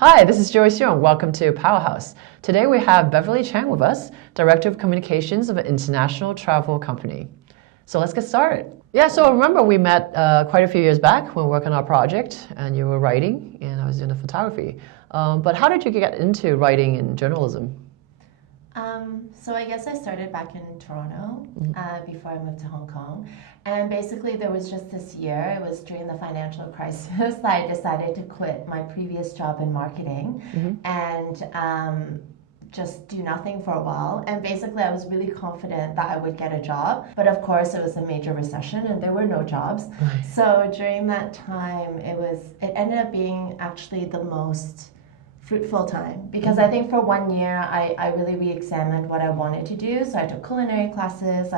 Hi, this is Joyce. Welcome to Powerhouse. Today we have Beverly Cheng with us, Director of Communications of an international travel company. So let's get started. Yeah, so I remember we met quite a few years back when we were working on our project, and you were writing, and I was doing the photography. But how did you get into writing and journalism? So I guess I started back in Toronto before I moved to Hong Kong. And basically there was just this year, it was during the financial crisis, that I decided to quit my previous job in marketing and just do nothing for a while. And basically I was really confident that I would get a job. But of course it was a major recession and there were no jobs. Right. So during that time, it ended up being actually the most fruitful time because I think for 1 year I really re-examined what I wanted to do. So I took culinary classes,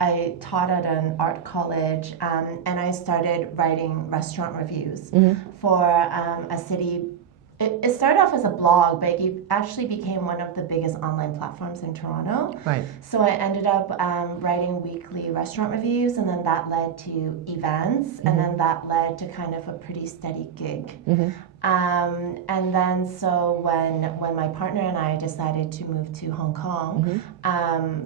I taught at an art college, and I started writing restaurant reviews for a city. It started off as a blog, but it actually became one of the biggest online platforms in Toronto. Right. So I ended up writing weekly restaurant reviews, and then that led to events, and then that led to kind of a pretty steady gig. And then so when my partner and I decided to move to Hong Kong,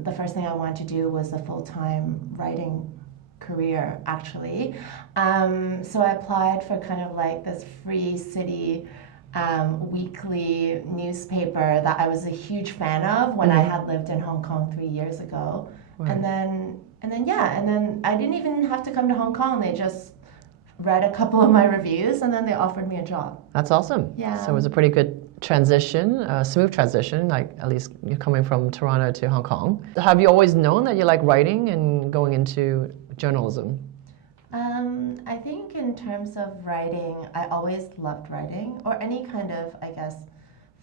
the first thing I wanted to do was a full-time writing career, actually. So I applied for kind of like this free city weekly newspaper that I was a huge fan of when I had lived in Hong Kong 3 years ago. Right. And then I didn't even have to come to Hong Kong. They just read a couple of my reviews and then they offered me a job. That's awesome. Yeah. So it was a pretty good transition, smooth transition, like at least you're coming from Toronto to Hong Kong. Have you always known that you like writing and going into journalism? I think in terms of writing, I always loved writing or any kind of, I guess,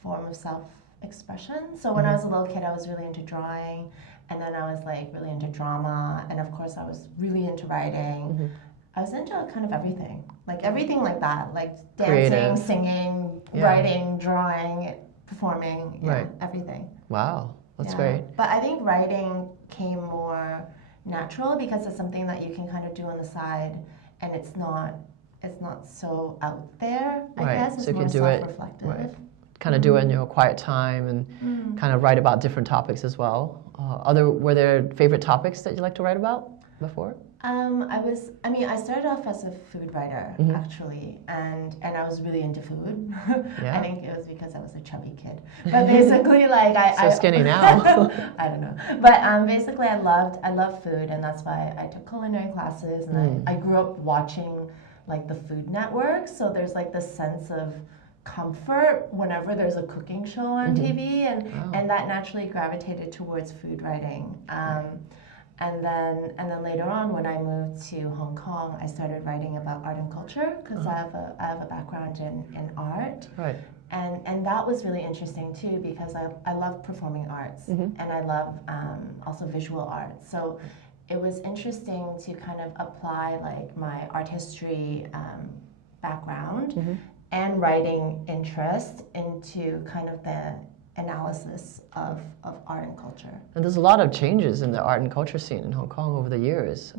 form of self-expression. So when I was a little kid, I was really into drawing, and then I was like really into drama, and of course I was really into writing. I was into kind of everything like that, like dancing, Creative. singing, writing, drawing, performing, everything. Wow, that's great. But I think writing came more natural because it's something that you can kind of do on the side, and it's not so out there. I guess it's so you more can do it, self-reflective. Kind of do it in your quiet time and kind of write about different topics as well. Were there favorite topics that you like to write about before? I started off as a food writer actually, and I was really into food. I think it was because I was a chubby kid. But basically, like so skinny now. I don't know. But basically, I love food, and that's why I took culinary classes, and I grew up watching like the Food Network. So there's like this sense of comfort whenever there's a cooking show on TV, and that naturally gravitated towards food writing. And then later on, when I moved to Hong Kong, I started writing about art and culture because I have a background in art. Right. And that was really interesting too because I love performing arts and I love also visual art. So it was interesting to kind of apply like my art history background and writing interest into kind of the analysis of art and culture. And there's a lot of changes in the art and culture scene in Hong Kong over the years.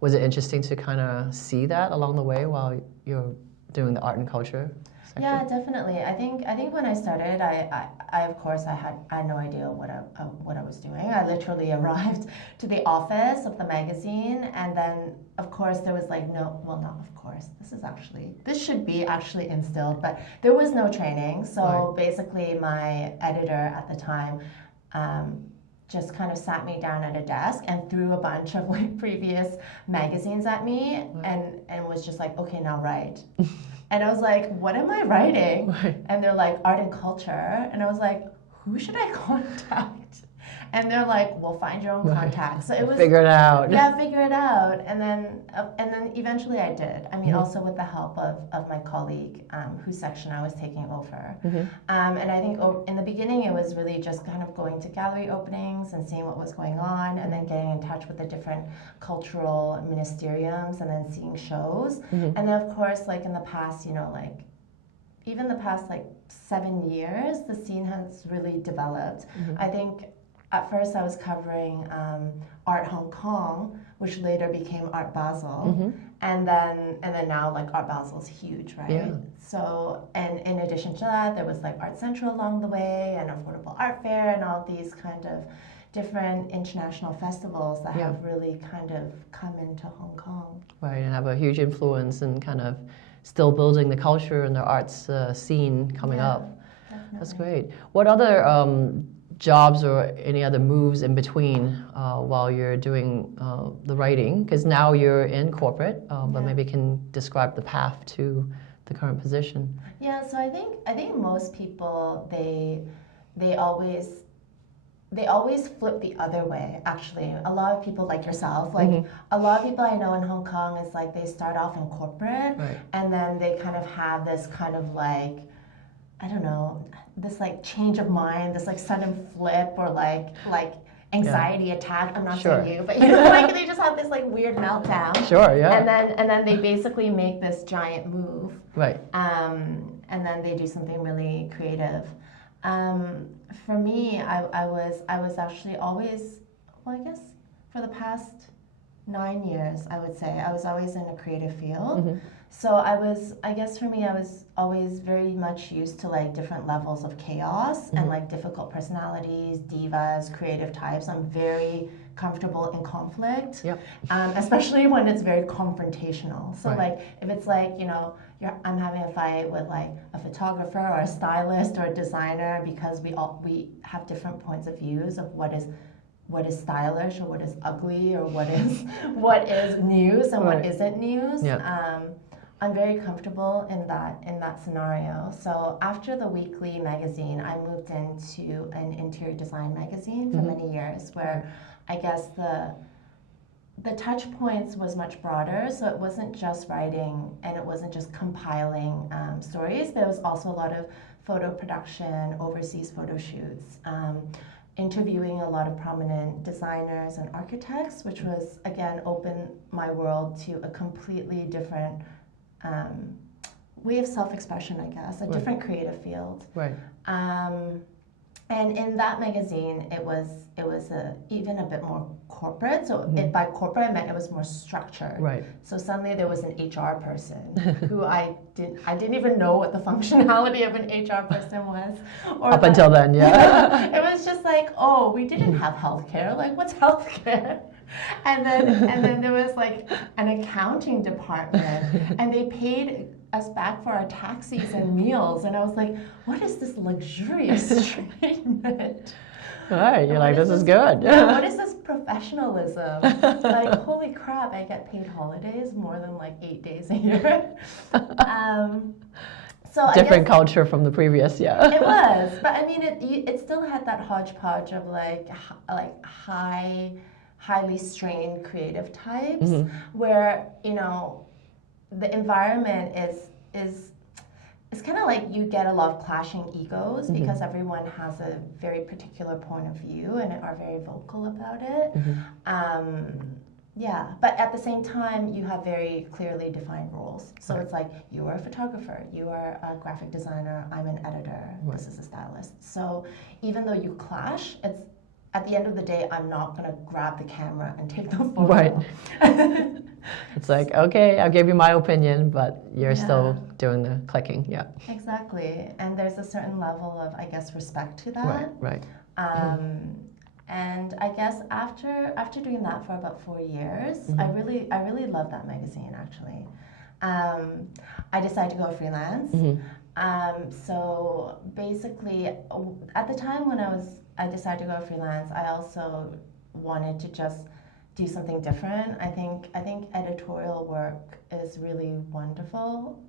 Was it interesting to kind of see that along the way while you're doing the art and culture section? Yeah, definitely. I think when I started, I of course I had no idea what I was doing. I literally arrived to the office of the magazine, and then of course there was like not of course. This should be actually instilled, but there was no training. So basically, my editor at the time just kind of sat me down at a desk and threw a bunch of like previous magazines at me, and was just like, okay, now write. And I was like, what am I writing? And they're like, art and culture. And I was like, who should I contact? And they're like, well, find your own contacts. So it was figure it out. Yeah, figure it out. And then eventually I did. I mean, also with the help of my colleague whose section I was taking over. And I think in the beginning it was really just kind of going to gallery openings and seeing what was going on, and then getting in touch with the different cultural ministeriums, and then seeing shows. And then of course, like in the past, even the past like 7 years, the scene has really developed. I think at first I was covering Art Hong Kong, which later became Art Basel. and then now like Art Basel's huge, right? Yeah. So, and in addition to that, there was like Art Central along the way and Affordable Art Fair and all these kind of different international festivals that have really kind of come into Hong Kong. Right, and have a huge influence in kind of still building the culture and the arts scene coming up. Definitely. That's great. What other jobs or any other moves in between while you're doing the writing? Because now you're in corporate, but maybe you can describe the path to the current position. Yeah, so I think most people they always flip the other way, actually. A lot of people like yourself, like a lot of people I know in Hong Kong is like they start off in corporate and then they kind of have this kind of like, I don't know, this like change of mind, this like sudden flip or like anxiety attack. I'm not saying you, but you know, like they just have this like weird meltdown. Sure, yeah. And then they basically make this giant move. Right. And then they do something really creative. For me, I was actually always, well, I guess for the past 9 years, I would say, I was always in a creative field. So I guess for me, I was always very much used to like different levels of chaos and like difficult personalities, divas, creative types. I'm very comfortable in conflict, especially when it's very confrontational. So like if it's like, you know, I'm having a fight with like a photographer or a stylist or a designer because we have different points of views of what is stylish or what is ugly or what is news and what isn't news. I'm very comfortable in that scenario. So after the weekly magazine, I moved into an interior design magazine for many years, where I guess the touch points was much broader. So it wasn't just writing and it wasn't just compiling stories. There was also a lot of photo production, overseas photo shoots, interviewing a lot of prominent designers and architects, which was, again, opened my world to a completely different way of self-expression, I guess, a different creative field. Right. And in that magazine, it was even a bit more corporate. So by corporate, I meant it was more structured. Right. So suddenly there was an HR person who I didn't even know what the functionality of an HR person was. Or Up until then, it was just like, oh, we didn't have healthcare. Like, what's healthcare? And then there was like an accounting department, and they paid us back for our taxis and meals, and I was like, what is this luxurious treatment? All right, you're like, this is good. Yeah, what is this professionalism? Like, holy crap, I get paid holidays more than like 8 days a year. So different culture from the previous, It was, but I mean, it still had that hodgepodge of like highly strained creative types, where, you know, the environment is it's kind of like you get a lot of clashing egos because everyone has a very particular point of view and are very vocal about it. Yeah, but at the same time, you have very clearly defined roles. So it's like, you are a photographer, you are a graphic designer, I'm an editor, this is a stylist. So even though you clash, it's at the end of the day, I'm not going to grab the camera and take the photo. Right. It's like, okay, I'll give you my opinion, but you're still doing the clicking. Yeah. Exactly. And there's a certain level of, I guess, respect to that. Right. And I guess after doing that for about 4 years, I really loved that magazine, actually. I decided to go freelance. So basically, at the time when I decided to go freelance, I also wanted to just do something different. I think editorial work is really wonderful,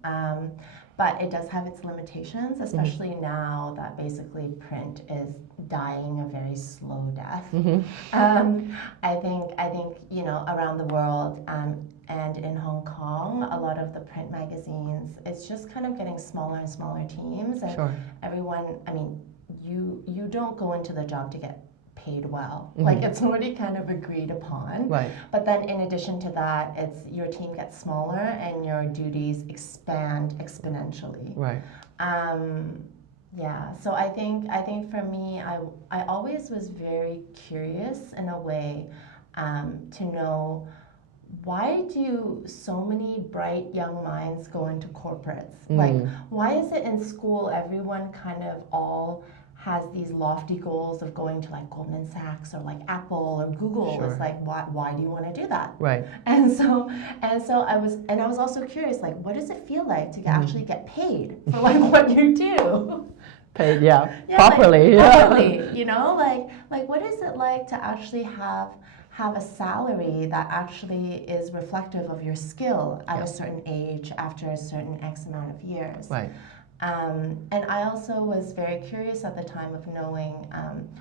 but it does have its limitations, especially now that basically print is dying a very slow death. I think you know, around the world and in Hong Kong, a lot of the print magazines, it's just kind of getting smaller and smaller teams, and everyone, I mean, you don't go into the job to get paid well. Like, it's already kind of agreed upon. Right. But then in addition to that, it's your team gets smaller and your duties expand exponentially. Right. Yeah. So I think for me, I always was very curious in a way to know why do so many bright young minds go into corporates? Like, why is it in school everyone kind of all has these lofty goals of going to like Goldman Sachs or like Apple or Google? Sure. It's like, why do you want to do that? Right. And so I was also curious, like, what does it feel like to actually get paid for like what you do? Paid, properly. Like, yeah. properly, you know, like what is it like to actually have a salary that actually is reflective of your skill at a certain age after a certain X amount of years? Right. And I also was very curious at the time of knowing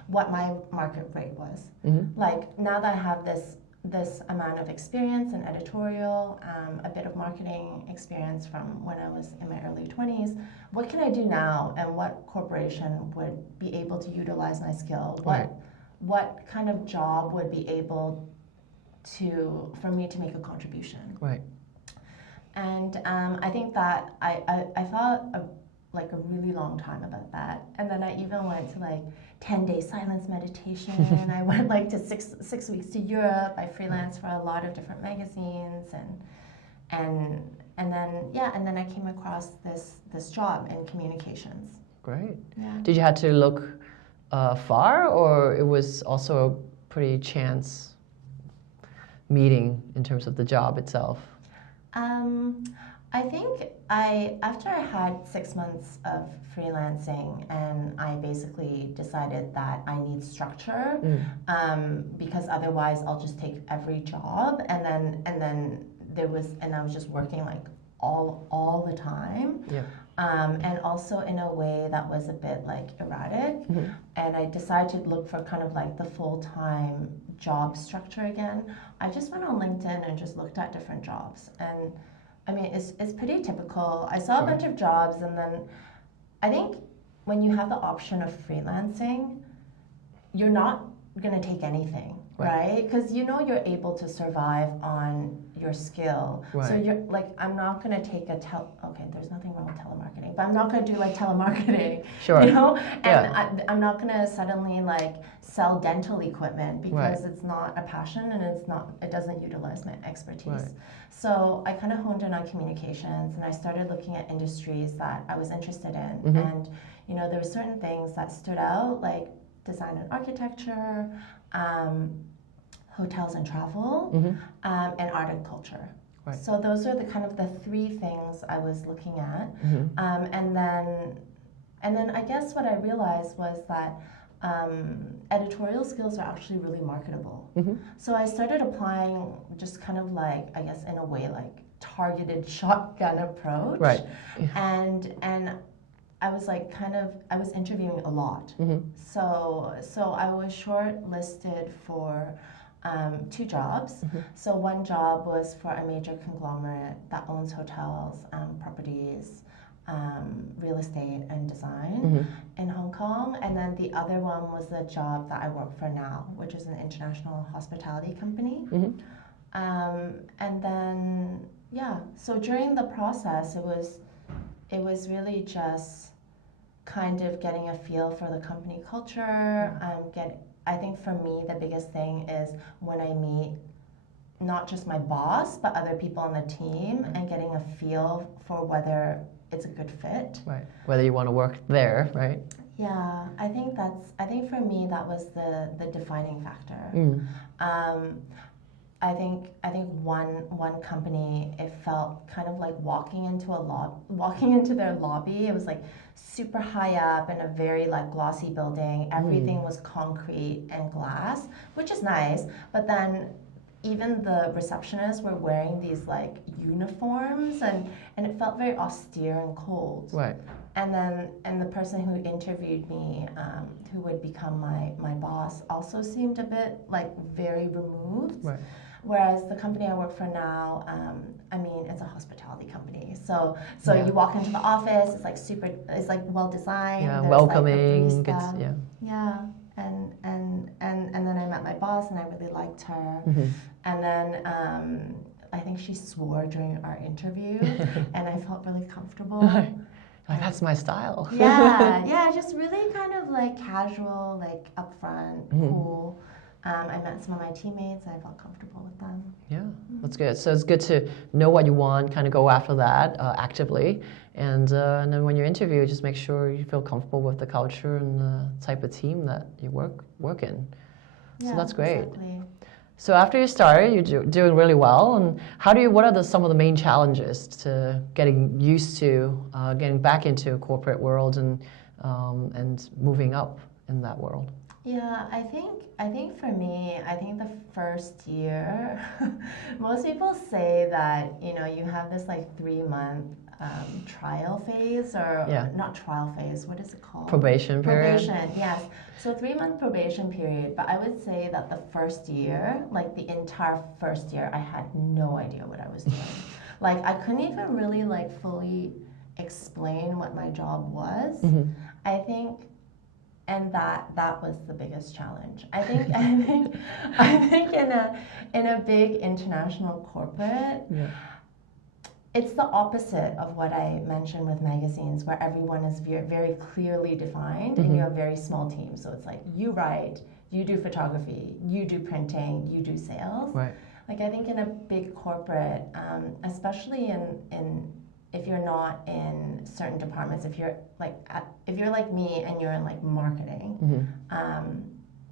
what my market rate was. Like, now that I have this amount of experience in editorial, a bit of marketing experience from when I was in my early 20s, what can I do now, and what corporation would be able to utilize my skill? What kind of job would be able for me to make a contribution? Right. And I think that I thought like a really long time about that. And then I even went to like 10-day silence meditation. I went like to six weeks to Europe. I freelanced for a lot of different magazines, and then I came across this job in communications. Great. Yeah. Did you have to look far, or it was also a pretty chance meeting in terms of the job itself? I think after I had 6 months of freelancing, and I basically decided that I need structure, because otherwise I'll just take every job, and then I was just working like all the time. Yeah. And also in a way that was a bit like erratic. And I decided to look for kind of like the full-time job structure again. I just went on LinkedIn and just looked at different jobs, and I mean, it's pretty typical. I saw a bunch of jobs, and then I think when you have the option of freelancing, you're not going to take anything, right? Because you know you're able to survive on your skill. Right. So you're like, I'm not going to take there's nothing wrong with telemarketing, but I'm not going to do like telemarketing, Sure. you know? And I'm not going to suddenly like sell dental equipment, because it's not a passion, and it doesn't utilize my expertise. Right. So I kind of honed in on communications, and I started looking at industries that I was interested in. And, you know, there were certain things that stood out, like design and architecture, hotels and travel, and art and culture. Right. So those are the kind of the three things I was looking at. And then I guess what I realized was that editorial skills are actually really marketable. So I started applying just kind of like, I guess in a way, like targeted shotgun approach. Right. And I was like I was interviewing a lot. So I was shortlisted for 2 jobs. So one job was for a major conglomerate that owns hotels, properties, real estate, and design in Hong Kong. And then the other one was the job that I work for now, which is an international hospitality company. And then, so during the process, it was really just kind of getting a feel for the company culture. I think for me, the biggest thing is when I meet not just my boss, but other people on the team, and getting a feel for whether it's a good fit. Right. Whether you want to work there, right? Yeah, I think for me that was the defining factor. I think one company, it felt kind of like walking into their lobby. It was like super high up in a very like glossy building. Everything was concrete and glass, which is nice. But then even the receptionists were wearing these like uniforms, and it felt very austere and cold. Right. And the person who interviewed me, who would become my boss, also seemed a bit like very removed. Right. Whereas the company I work for now, I mean, it's a hospitality company. So you walk into the office, it's like well designed. Yeah, there's welcoming. Like a barista. Yeah. And then I met my boss, and I really liked her. And then I think she swore during our interview, and I felt really comfortable. Like, that's my style. Yeah, just really kind of like casual, like upfront, cool. I met some of my teammates. I felt comfortable with them. Yeah, that's good. So it's good to know what you want, kind of go after that actively, and then when you interview, just make sure you feel comfortable with the culture and the type of team that you work in. So Yeah, that's great. exactly. So after you started, you're doing really well. And what are some of the main challenges to getting used to getting back into a corporate world and moving up in that world? Yeah, I think for me, I think the first year, most people say that, you know, you have this like 3 month trial phase, or Yeah. not trial phase, what is it called? Probation period. Probation, yes. So 3 month probation period, but I would say that the first year, like the entire first year, I had no idea what I was doing. Like I couldn't even really like fully explain what my job was. Mm-hmm. I think, and that was the biggest challenge. I think in a big international corporate, Yeah. it's the opposite of what I mentioned with magazines, where everyone is very, very clearly defined, and you have very small teams. So it's like you write, you do photography, you do printing, you do sales. Right. Like I think in a big corporate, especially in if you're not in certain departments, if you're like me and you're in like marketing,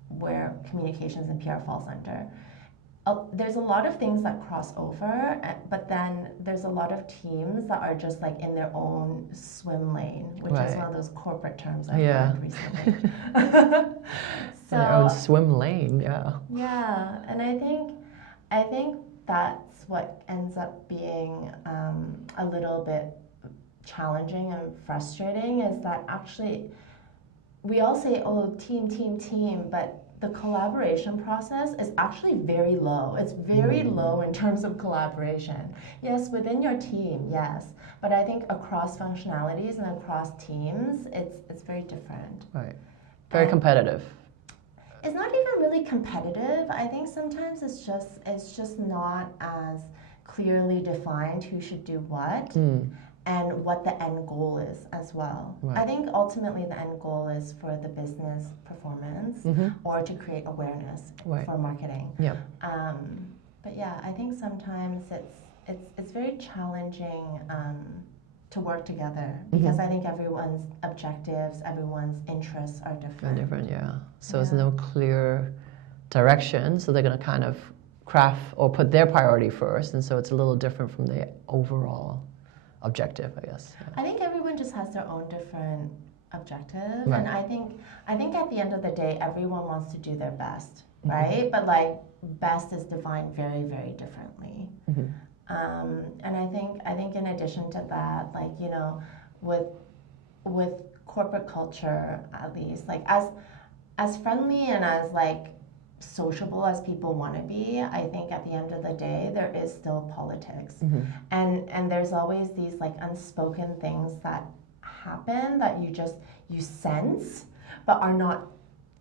where communications and PR falls under, there's a lot of things that cross over, but then there's a lot of teams that are just like in their own swim lane, which is one of those corporate terms I've learned recently. So, in their own swim lane, yeah. Yeah, and I think that's what ends up being a little bit challenging and frustrating, is that actually we all say, oh, team, but the collaboration process is actually very low. It's very low in terms of collaboration. Yes, within your team, yes, but I think across functionalities and across teams, it's very different. Right. Very competitive. It's not even really competitive. I think sometimes it's just not as clearly defined who should do what. And what the end goal is as well. Right. I think ultimately the end goal is for the business performance, or to create awareness for marketing. Yeah. But yeah, I think sometimes it's very challenging to work together, because I think everyone's objectives, everyone's interests are different. Different, yeah. So there's no clear direction, so they're going to kind of craft or put their priority first, and so it's a little different from the overall objective, I guess. Yeah. I think everyone just has their own different objectives, right. And I think at the end of the day, everyone wants to do their best, right? But like best is defined very, very differently. And I think in addition to that, like, you know, with corporate culture, at least, like as friendly and as like sociable as people want to be, I think at the end of the day there is still politics, and there's always these like unspoken things that happen that you sense but are not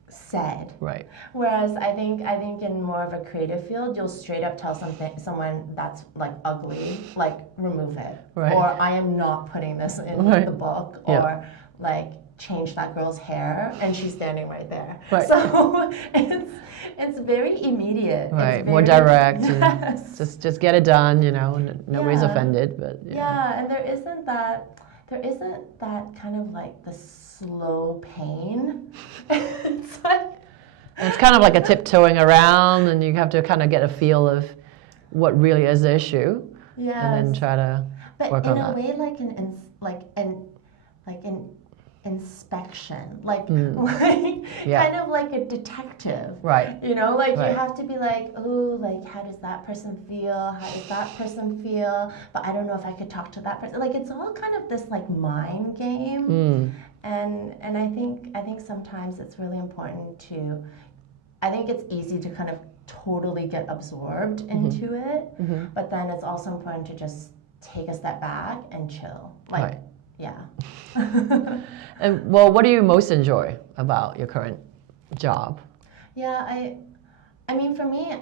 said. Right. Whereas I think in more of a creative field, you'll straight up tell someone that's like ugly, like remove it, or I am not putting this in the book, or like change that girl's hair, and she's standing right there. Right. So it's very immediate. Right. It's more direct. Yes. And just get it done. You know, nobody's offended, but yeah. And there isn't that kind of like the slow pain. It's like, it's kind of like a tiptoeing around, and you have to kind of get a feel of what really is the issue, and then try to work on that. But in a way, like an inspection, like kind of like a detective, right? You know, like you have to be like, oh, like how does that person feel? How does that person feel? But I don't know if I could talk to that person. Like it's all kind of this like mind game, and I think sometimes it's really important to. I think it's easy to kind of totally get absorbed into it, but then it's also important to just take a step back and chill, like. Yeah. And well, what do you most enjoy about your current job? Yeah, I mean, for me,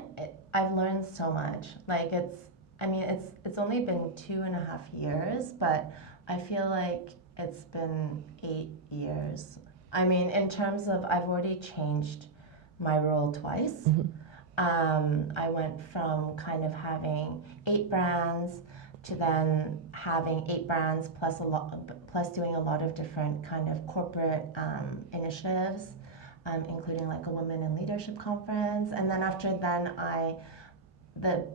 I've learned so much. Like it's only been 2.5 years, but I feel like it's been 8 years. I mean, in terms of I've already changed my role twice. I went from kind of having 8 brands to then having 8 brands plus doing a lot of different kind of corporate initiatives, including like a Women in Leadership conference. And then after then,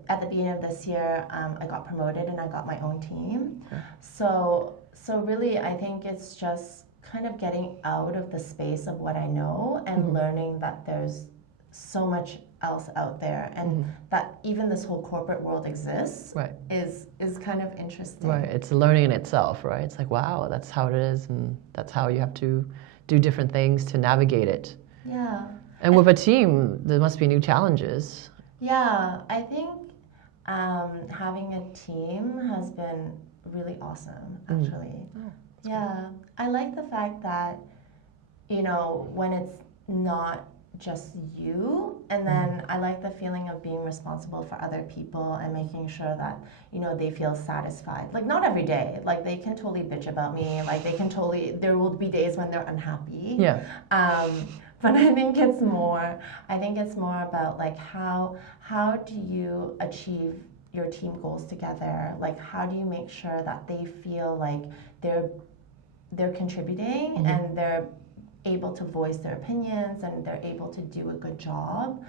at the beginning of this year, I got promoted and I got my own team. Okay. So really, I think it's just kind of getting out of the space of what I know and learning that there's so much else out there, and that even this whole corporate world exists. Right. is kind of interesting. Right. It's learning in itself, right? It's like, wow, that's how it is, and that's how you have to do different things to navigate it. Yeah. And with a team, there must be new challenges. Yeah, I think having a team has been really awesome, actually. Yeah, I like the fact that, when it's not just you, and then I like the feeling of being responsible for other people and making sure that, they feel satisfied. Like, not every day. Like, they can totally bitch about me. Like, there will be days when they're unhappy. Yeah. But I think it's more about like how do you achieve your team goals together? Like, how do you make sure that they feel like they're contributing and they're able to voice their opinions and they're able to do a good job?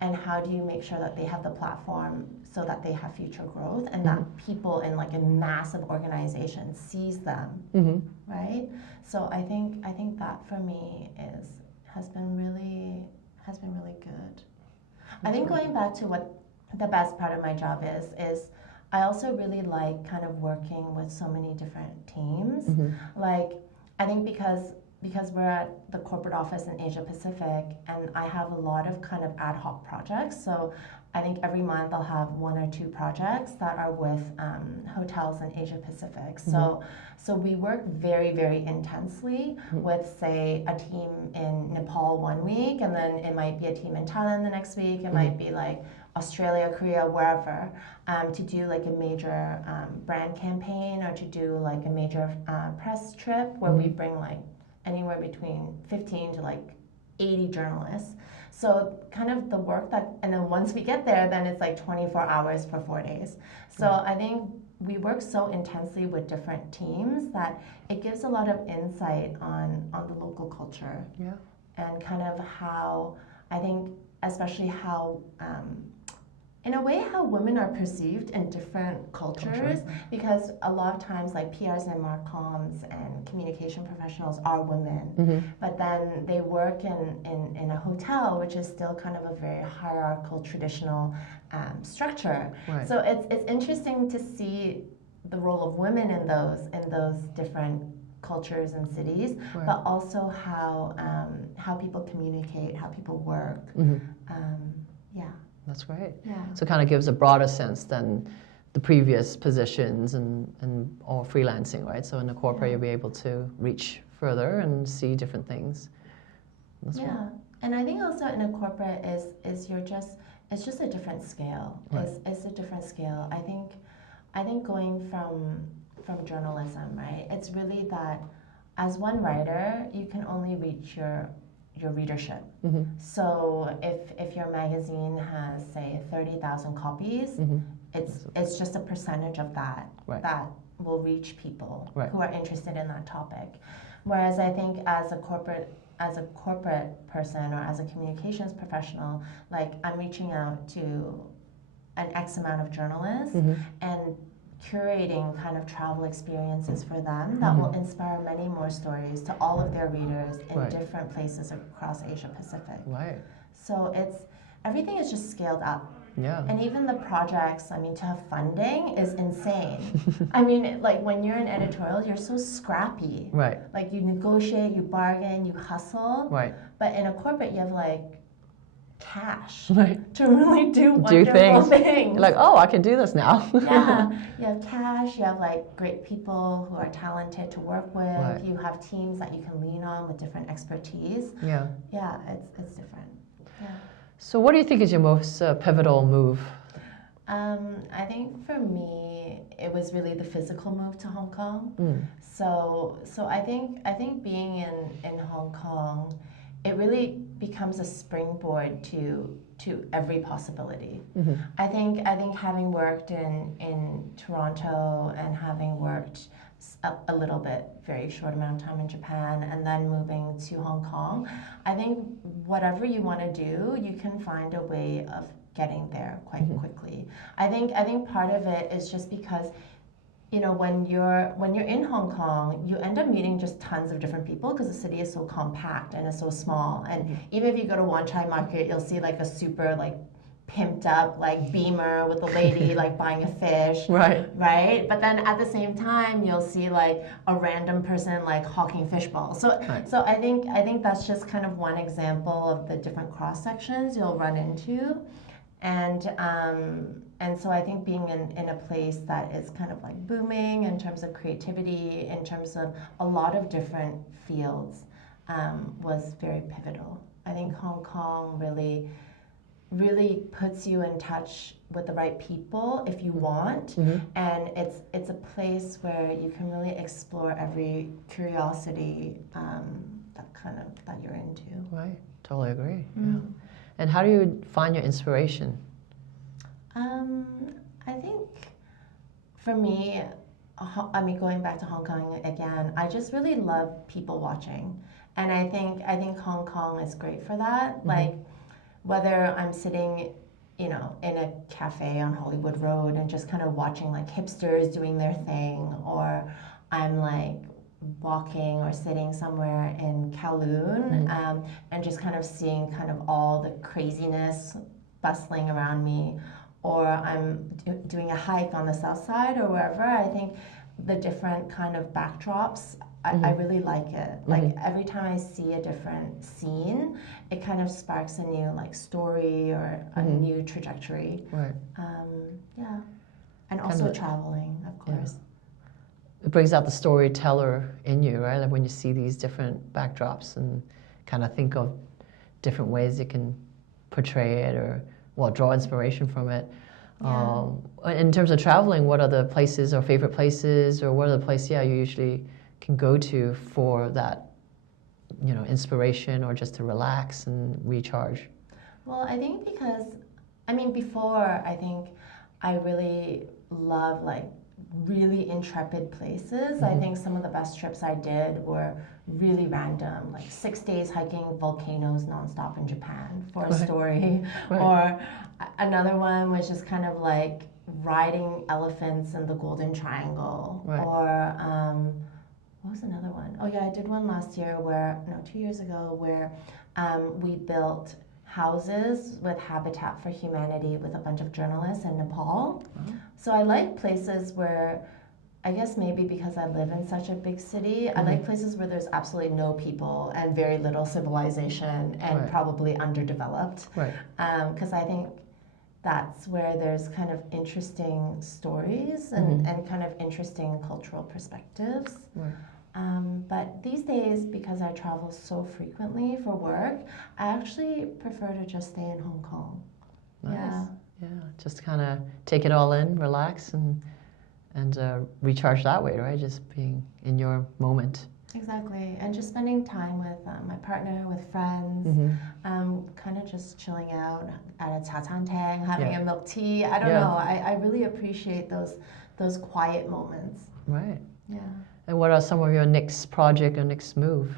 And how do you make sure that they have the platform so that they have future growth and that people in like a massive organization sees them, right? So I think that for me has been really good. I think going back to what the best part of my job is I also really like kind of working with so many different teams. Like, I think because we're at the corporate office in Asia Pacific, and I have a lot of kind of ad hoc projects. So I think every month I'll have 1 or 2 projects that are with hotels in Asia Pacific. So we work very, very intensely with, say, a team in Nepal one week, and then it might be a team in Thailand the next week. It might be like Australia, Korea, wherever, to do like a major brand campaign or to do like a major press trip where we bring like anywhere between 15 to like 80 journalists. So kind of the work and then once we get there, then it's like 24 hours for 4 days. So I think we work so intensely with different teams that it gives a lot of insight on the local culture. Yeah. And kind of how, I think, especially how, in a way, how women are perceived in different cultures, because a lot of times, like, PRs and marcoms and communication professionals are women, but then they work in a hotel, which is still kind of a very hierarchical, traditional structure. Right. So it's interesting to see the role of women in those different cultures and cities, but also how people communicate, how people work. Yeah. That's great. Yeah. So it kind of gives a broader sense than the previous positions and or freelancing, right? So in the corporate, you'll be able to reach further and see different things. That's yeah. And I think also in a corporate is it's just a different scale. Right. It's a different scale. I think going from journalism, right? It's really that as one writer, you can only reach your readership. So if your magazine has, say, 30,000 copies, it's just a percentage of that that will reach people who are interested in that topic. Whereas I think as a corporate person or as a communications professional, like, I'm reaching out to an X amount of journalists and curating kind of travel experiences for them that will inspire many more stories to all of their readers in different places across Asia Pacific. Right. So everything is just scaled up. Yeah. And even the projects, I mean, to have funding is insane. I mean, like, when you're in editorial, you're so scrappy. Right. Like, you negotiate, you bargain, you hustle. Right. But in a corporate, you have like cash to really do wonderful things. You're like, oh, I can do this now. Yeah, you have cash, you have like great people who are talented to work with, you have teams that you can lean on with different expertise. Yeah. Yeah, it's different. Yeah. So what do you think is your most pivotal move? I think for me, it was really the physical move to Hong Kong. So I think being in Hong Kong, it really becomes a springboard to every possibility. I think having worked in Toronto and having worked a little bit, very short amount of time in Japan, and then moving to Hong Kong, I think whatever you want to do, you can find a way of getting there quite quickly. I think part of it is just because, you know, when you're in Hong Kong, you end up meeting just tons of different people because the city is so compact and it's so small. And even if you go to Wan Chai Market, you'll see like a super like pimped up like Beamer with a lady like buying a fish, right? But then at the same time, you'll see like a random person like hawking fish balls. So I think that's just kind of one example of the different cross sections you'll run into. And so I think being in a place that is kind of like booming in terms of creativity, in terms of a lot of different fields, was very pivotal. I think Hong Kong really puts you in touch with the right people if you want, and it's a place where you can really explore every curiosity that you're into. Right, totally agree. Yeah. And how do you find your inspiration? I think for me, I mean, going back to Hong Kong again, I just really love people watching, and I think Hong Kong is great for that. Like, whether I'm sitting, you know, in a cafe on Hollywood Road and just kind of watching like hipsters doing their thing, or I'm like walking or sitting somewhere in Kowloon, and just kind of seeing kind of all the craziness bustling around me, or I'm doing a hike on the south side or wherever. I think the different kind of backdrops, I really like it. Like every time I see a different scene, it kind of sparks a new like story or a new trajectory. Right. Yeah. And also traveling, of course. It brings out the storyteller in you, right? Like when you see these different backdrops and kind of think of different ways you can portray it or, well, draw inspiration from it. In terms of traveling, what are the places or favorite places, or what are the places you usually can go to for that, you know, inspiration or just to relax and recharge? Well, I think because, I mean, before, I think I really love like really intrepid places. I think some of the best trips I did were really random, like 6 days hiking volcanoes nonstop in Japan for a story. Or another one was just kind of like riding elephants in the Golden Triangle. Or what was another one? Oh yeah, I did one last year where, no, 2 years ago, where we built houses with Habitat for Humanity with a bunch of journalists in Nepal. So I like places where, I guess maybe because I live in such a big city, I like places where there's absolutely no people and very little civilization and probably underdeveloped. Because I think that's where there's kind of interesting stories and kind of interesting cultural perspectives. But these days, because I travel so frequently for work, I actually prefer to just stay in Hong Kong. Yeah, just kind of take it all in, relax, and recharge that way, right? Just being in your moment. Exactly, and just spending time with my partner, with friends, kind of just chilling out at a cha chan tang, having a milk tea. I don't know. I really appreciate those quiet moments. Right. Yeah. And what are some of your next project or next move?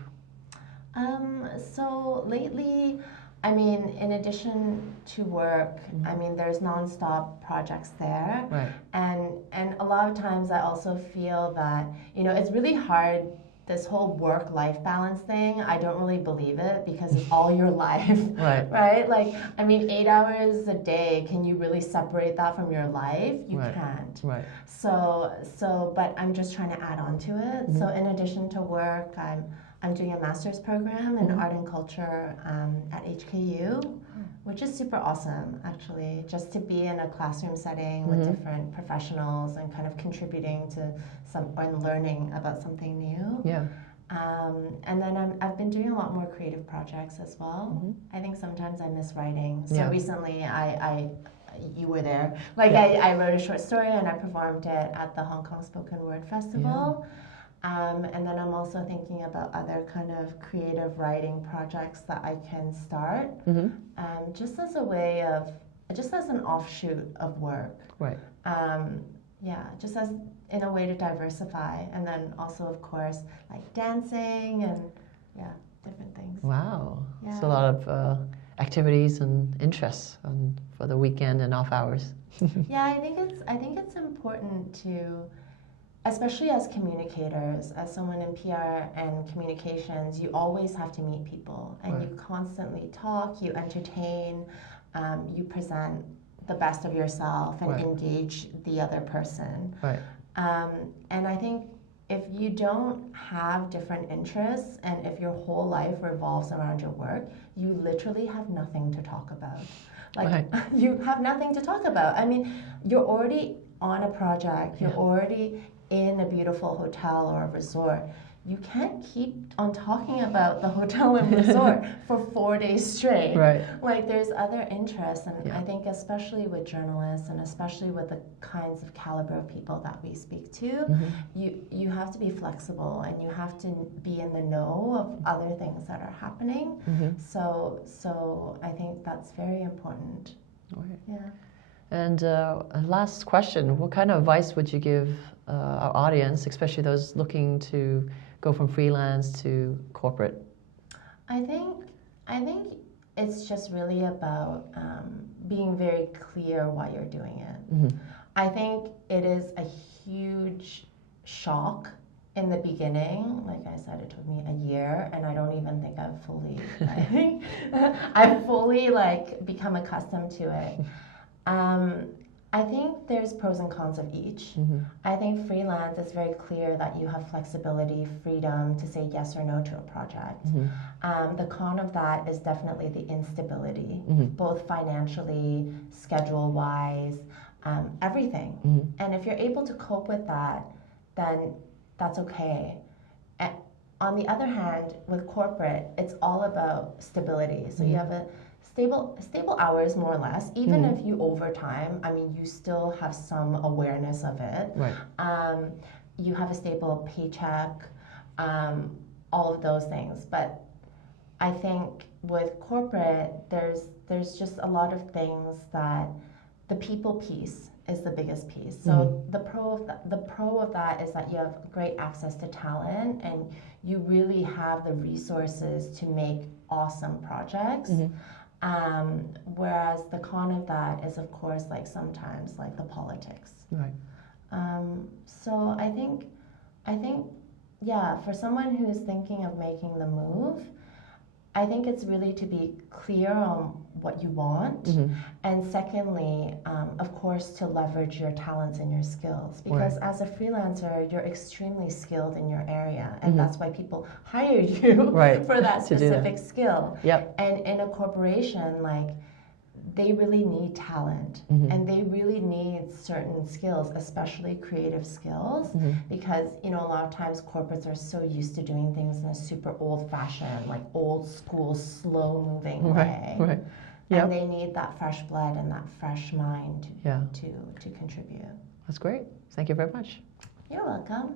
So lately, I mean, in addition to work, I mean, there's nonstop projects there. And a lot of times I also feel that, you know, it's really hard, this whole work-life balance thing. I don't really believe it because it's all your life, right? Like, I mean, 8 hours a day, can you really separate that from your life? You can't. So, but I'm just trying to add on to it. So in addition to work, I'm doing a master's program in art and culture at HKU, which is super awesome, actually, just to be in a classroom setting with different professionals and kind of contributing to and learning about something new. And then I've been doing a lot more creative projects as well. I think sometimes I miss writing. So recently you were there. Like I wrote a short story and I performed it at the Hong Kong Spoken Word Festival. And then I'm also thinking about other kind of creative writing projects that I can start, just as a way of, just as an offshoot of work. Right. Yeah, just as in a way to diversify. And then also, of course, like dancing and different things. Wow. Yeah. It's a lot of activities and interests for the weekend and off hours. Yeah, I think it's important to, especially as communicators, as someone in PR and communications, you always have to meet people, and you constantly talk, you entertain, you present the best of yourself and engage the other person. Right. And I think if you don't have different interests, and if your whole life revolves around your work, you literally have nothing to talk about. Like, you have nothing to talk about. I mean, you're already on a project, you're already in a beautiful hotel or a resort. You can't keep on talking about the hotel and resort for 4 days straight. Right. Like, there's other interests, and I think especially with journalists and especially with the kinds of caliber of people that we speak to, you have to be flexible, and you have to be in the know of other things that are happening. So I think that's very important. Okay. Yeah. And last question, what kind of advice would you give our audience, especially those looking to go from freelance to corporate? I think it's just really about being very clear why you're doing it. I think it is a huge shock in the beginning. Like I said, it took me a year, and I don't even think I've fully, I've fully like become accustomed to it. I think there's pros and cons of each. I think freelance is very clear that you have flexibility, freedom to say yes or no to a project. The con of that is definitely the instability, both financially, schedule-wise, everything. And if you're able to cope with that, then that's okay. And on the other hand, with corporate, it's all about stability. So you have a stable hours, more or less. Even if you overtime, I mean, you still have some awareness of it. Right. You have a stable paycheck, all of those things. But I think with corporate, there's just a lot of things that the people piece is the biggest piece. So the pro of that is that you have great access to talent, and you really have the resources to make awesome projects. Whereas the con of that is, of course, like sometimes like the politics. Right. So I think, yeah, for someone who's thinking of making the move, I think it's really to be clear on what you want, and secondly, of course, to leverage your talents and your skills, because as a freelancer, you're extremely skilled in your area, and that's why people hire you for that specific skill. And in a corporation, like, they really need talent, and they really need certain skills, especially creative skills, because, you know, a lot of times corporates are so used to doing things in a super old-fashioned, like old school, slow-moving way. And they need that fresh blood and that fresh mind to contribute. That's great. Thank you very much. You're welcome.